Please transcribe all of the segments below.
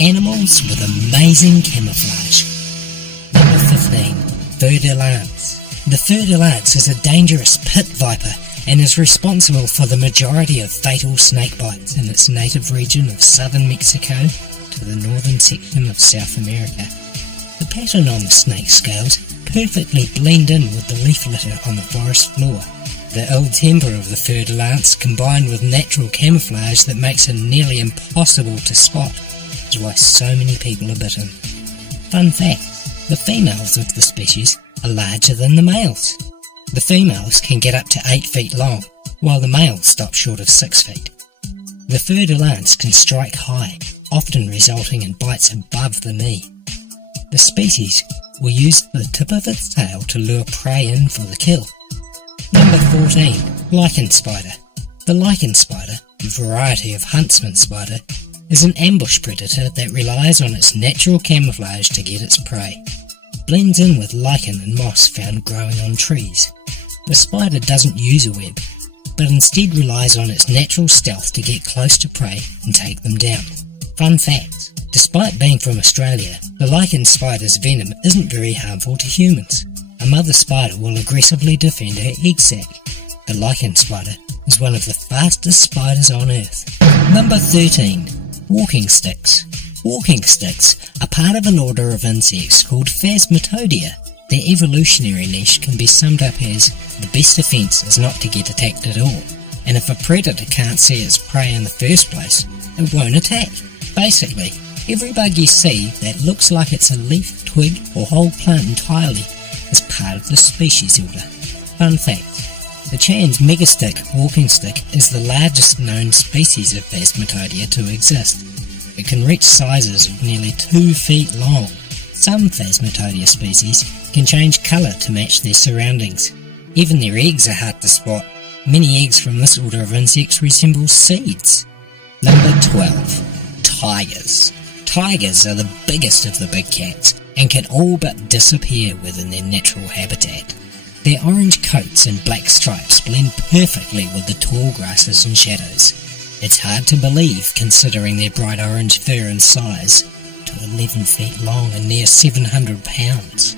Animals with amazing camouflage. Number 15. Fer de lance. The fer de lance is a dangerous pit viper and is responsible for the majority of fatal snake bites in its native region of southern Mexico to the northern section of South America. The pattern on the snake scales perfectly blend in with the leaf litter on the forest floor. The ill temper of the fer de lance combined with natural camouflage that makes it nearly impossible to spot is why so many people are bitten. Fun fact, the females of the species are larger than the males. The females can get up to 8 feet long, while the males stop short of 6 feet. The fer de lance can strike high, often resulting in bites above the knee. The species will use the tip of its tail to lure prey in for the kill. Number 14. Lichen spider. The lichen spider, a variety of huntsman spider, is an ambush predator that relies on its natural camouflage to get its prey. Blends in with lichen and moss found growing on trees. The spider doesn't use a web, but instead relies on its natural stealth to get close to prey and take them down. Fun fact, despite being from Australia, the lichen spider's venom isn't very harmful to humans. A mother spider will aggressively defend her egg sac. The lichen spider is one of the fastest spiders on Earth. Number 13. Walking sticks. Walking sticks are part of an order of insects called Phasmatodea. Their evolutionary niche can be summed up as the best defense is not to get attacked at all, and if a predator can't see its prey in the first place, it won't attack. Basically, every bug you see that looks like it's a leaf, twig, or whole plant entirely is part of the species order. Fun fact, the Chan's megastick walking stick is the largest known species of Phasmatodea to exist. It can reach sizes of nearly 2 feet long. Some Phasmatodea species can change colour to match their surroundings. Even their eggs are hard to spot. Many eggs from this order of insects resemble seeds. Number 12. Tigers. Tigers are the biggest of the big cats and can all but disappear within their natural habitat. Their orange coats and black stripes blend perfectly with the tall grasses and shadows. It's hard to believe considering their bright orange fur and size, to 11 feet long and near 700 pounds.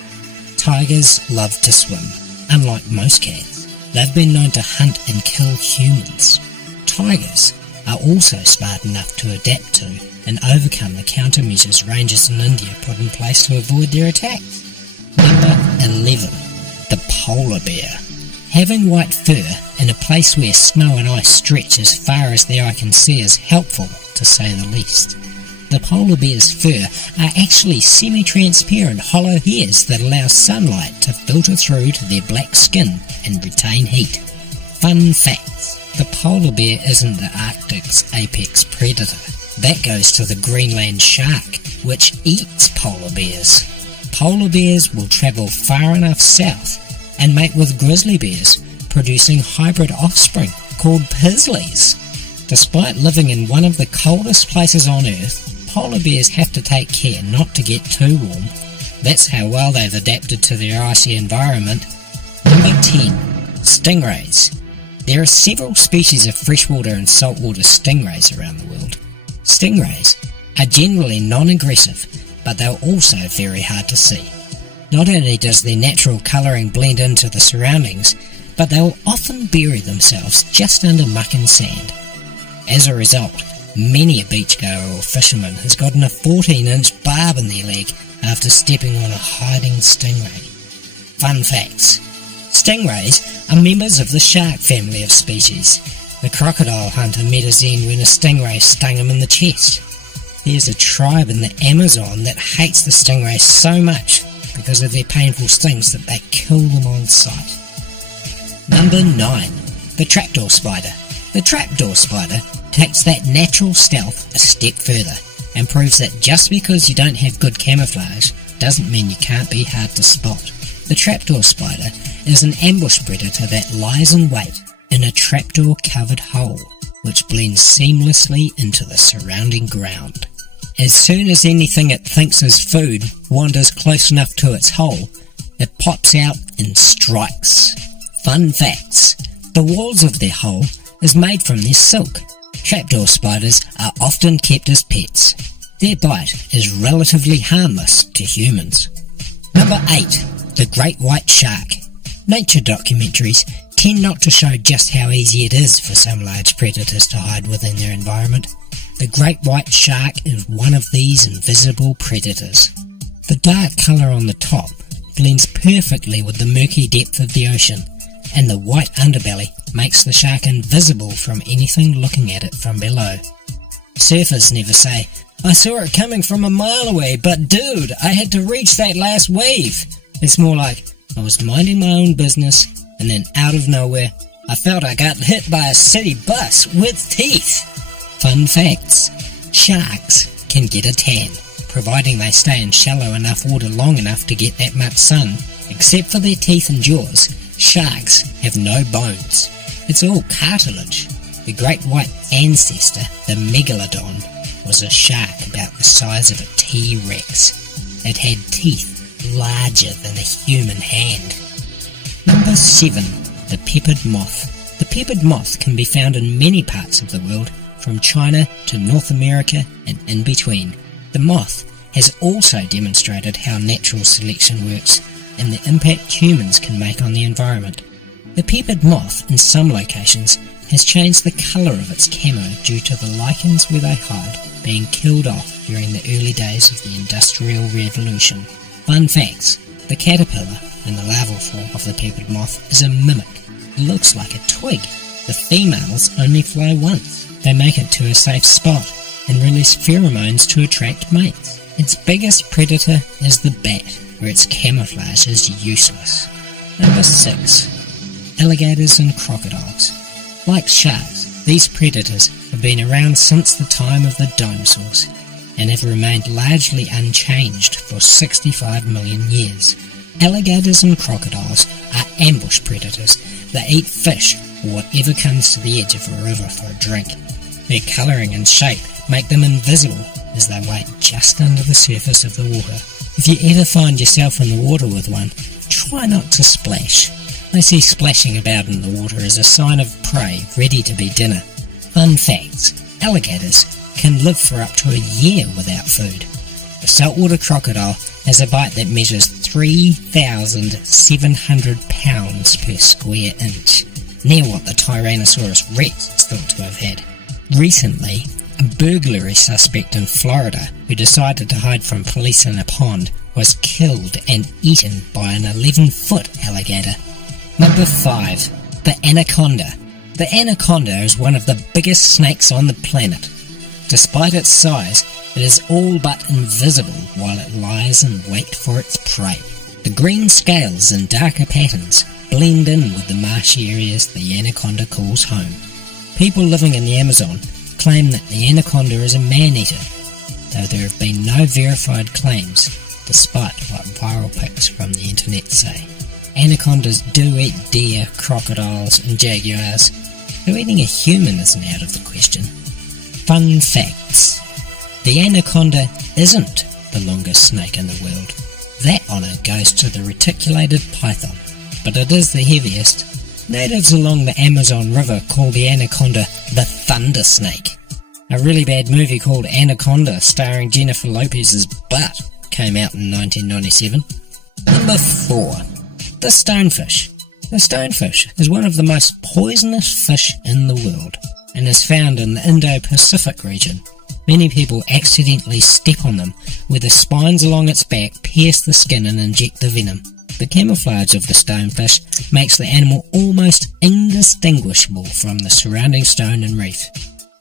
Tigers love to swim. Unlike most cats, they've been known to hunt and kill humans. Tigers are also smart enough to adapt to and overcome the countermeasures rangers in India put in place to avoid their attacks. Number 11. The polar bear. Having white fur in a place where snow and ice stretch as far as the eye can see is helpful, to say the least. The polar bear's fur are actually semi-transparent hollow hairs that allow sunlight to filter through to their black skin and retain heat. Fun facts. The polar bear isn't the Arctic's apex predator. That goes to the Greenland shark, which eats polar bears. Polar bears will travel far enough south and mate with grizzly bears, producing hybrid offspring called pizzlies. Despite living in one of the coldest places on Earth, polar bears have to take care not to get too warm. That's how well they've adapted to their icy environment. Number 10. Stingrays. There are several species of freshwater and saltwater stingrays around the world. Stingrays are generally non-aggressive, but they're also very hard to see. Not only does their natural colouring blend into the surroundings, but they will often bury themselves just under muck and sand. As a result, many a beachgoer or fisherman has gotten a 14-inch barb in their leg after stepping on a hiding stingray. Fun facts. Stingrays are members of the shark family of species. The crocodile hunter met his end when a stingray stung him in the chest. There's a tribe in the Amazon that hates the stingray so much because of their painful stings that they kill them on sight. Number 9. The trapdoor spider. The trapdoor spider takes that natural stealth a step further and proves that just because you don't have good camouflage doesn't mean you can't be hard to spot. The trapdoor spider is an ambush predator that lies in wait in a trapdoor covered hole which blends seamlessly into the surrounding ground. As soon as anything it thinks is food wanders close enough to its hole, it pops out and strikes. Fun facts. The walls of their hole is made from their silk. Trapdoor spiders are often kept as pets. Their bite is relatively harmless to humans. Number 8. The Great White Shark. Nature documentaries tend not to show just how easy it is for some large predators to hide within their environment. The great white shark is one of these invisible predators. The dark colour on the top blends perfectly with the murky depth of the ocean, and the white underbelly makes the shark invisible from anything looking at it from below. Surfers never say, "I saw it coming from a mile away, but dude, I had to reach that last wave." It's more like, I was minding my own business, and then out of nowhere, I felt I got hit by a city bus with teeth. Fun facts. Sharks can get a tan, providing they stay in shallow enough water long enough to get that much sun. Except for their teeth and jaws, sharks have no bones. It's all cartilage. The great white ancestor, the megalodon, was a shark about the size of a T-Rex. It had teeth larger than a human hand. Number 7. The peppered moth. The peppered moth can be found in many parts of the world, from China to North America and in between. The moth has also demonstrated how natural selection works and the impact humans can make on the environment. The peppered moth in some locations has changed the colour of its camo due to the lichens where they hide being killed off during the early days of the Industrial Revolution. Fun facts. The caterpillar in the larval form of the peppered moth is a mimic. It looks like a twig. The females only fly once. They make it to a safe spot and release pheromones to attract mates. Its biggest predator is the bat, where its camouflage is useless. Number 6. Alligators and crocodiles. Like sharks, these predators have been around since the time of the dinosaurs and have remained largely unchanged for 65 million years. Alligators and crocodiles are ambush predators that eat fish or whatever comes to the edge of a river for a drink. Their colouring and shape make them invisible as they wait just under the surface of the water. If you ever find yourself in the water with one, try not to splash. They see splashing about in the water as a sign of prey ready to be dinner. Fun facts. Alligators can live for up to a year without food. The saltwater crocodile has a bite that measures 3,700 pounds per square inch, near what the Tyrannosaurus Rex is thought to have had. Recently, a burglary suspect in Florida who decided to hide from police in a pond was killed and eaten by an 11-foot alligator. Number 5. The anaconda. The anaconda is one of the biggest snakes on the planet. Despite its size, it is all but invisible while it lies in wait for its prey. The green scales and darker patterns blend in with the marshy areas the anaconda calls home. People living in the Amazon claim that the anaconda is a man-eater, though there have been no verified claims, despite what viral pics from the internet say. Anacondas do eat deer, crocodiles and jaguars, so eating a human isn't out of the question. Fun facts. The anaconda isn't the longest snake in the world. That honour goes to the reticulated python, but it is the heaviest. Natives along the Amazon River call the anaconda the thunder snake. A really bad movie called Anaconda, starring Jennifer Lopez's butt, came out in 1997. Number 4. The stonefish. The stonefish is one of the most poisonous fish in the world and is found in the Indo-Pacific region. Many people accidentally step on them, where the spines along its back pierce the skin and inject the venom. The camouflage of the stonefish makes the animal almost indistinguishable from the surrounding stone and reef.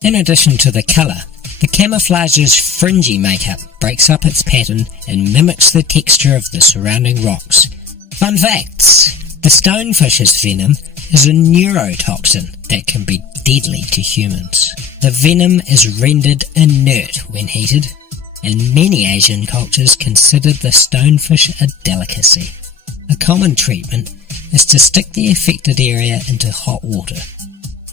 In addition to the colour, the camouflage's fringy makeup breaks up its pattern and mimics the texture of the surrounding rocks. Fun facts! The stonefish's venom is a neurotoxin that can be deadly to humans. The venom is rendered inert when heated, and many Asian cultures consider the stonefish a delicacy. A common treatment is to stick the affected area into hot water,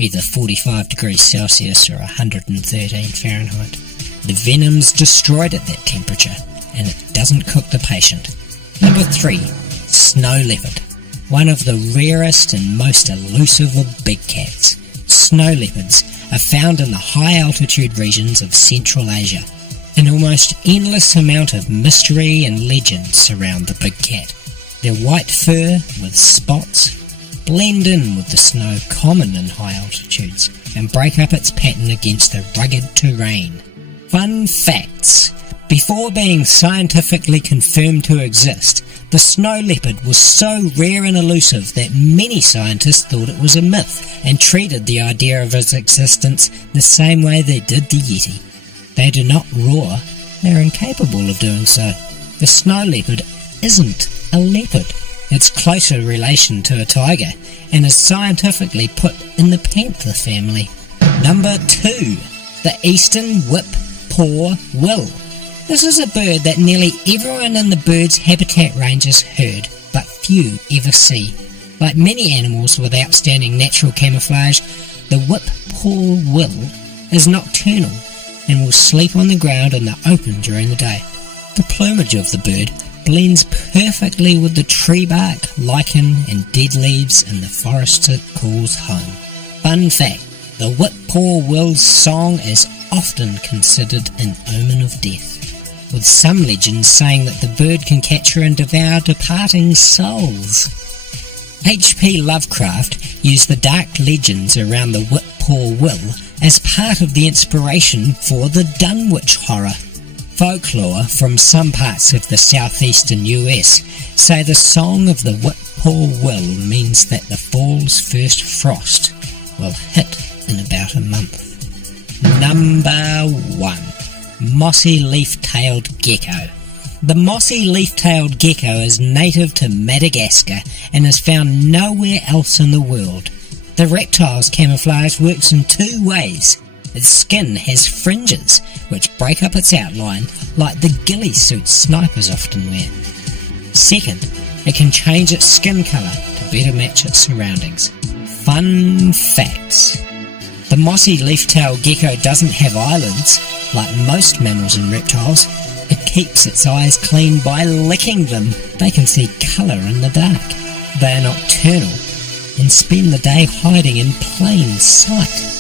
either 45 degrees Celsius or 113 Fahrenheit. The venom's destroyed at that temperature, and it doesn't cook the patient. Number 3. Snow leopard. One of the rarest and most elusive of big cats. Snow leopards are found in the high altitude regions of Central Asia. An almost endless amount of mystery and legend surround the big cat. Their white fur with spots blend in with the snow common in high altitudes and break up its pattern against the rugged terrain. Fun facts. Before being scientifically confirmed to exist, the snow leopard was so rare and elusive that many scientists thought it was a myth and treated the idea of its existence the same way they did the Yeti. They do not roar, they are incapable of doing so. The snow leopard isn't a leopard. It's closer relation to a tiger and is scientifically put in the panther family. Number 2. The Eastern Whip-Poor Will. This is a bird that nearly everyone in the bird's habitat range has heard, but few ever see. Like many animals with outstanding natural camouflage, the whip-poor will is nocturnal and will sleep on the ground in the open during the day. The plumage of the bird blends perfectly with the tree bark, lichen and dead leaves in the forest it calls home. Fun fact, the whip-poor will's song is often considered an omen of death, with some legends saying that the bird can capture and devour departing souls. H.P. Lovecraft used the dark legends around the whip-poor will as part of the inspiration for the Dunwich horror. Folklore from some parts of the southeastern US say the song of the whip-poor will means that the fall's first frost will hit in about a month. Number 1. Mossy leaf-tailed gecko. The mossy leaf-tailed gecko is native to Madagascar and is found nowhere else in the world. The reptile's camouflage works in 2 ways. Its skin has fringes which break up its outline like the ghillie suits snipers often wear. Second, it can change its skin colour to better match its surroundings. Fun facts. The mossy leaf-tailed gecko doesn't have eyelids like most mammals and reptiles. It keeps its eyes clean by licking them. They can see colour in the dark. They are nocturnal and spend the day hiding in plain sight.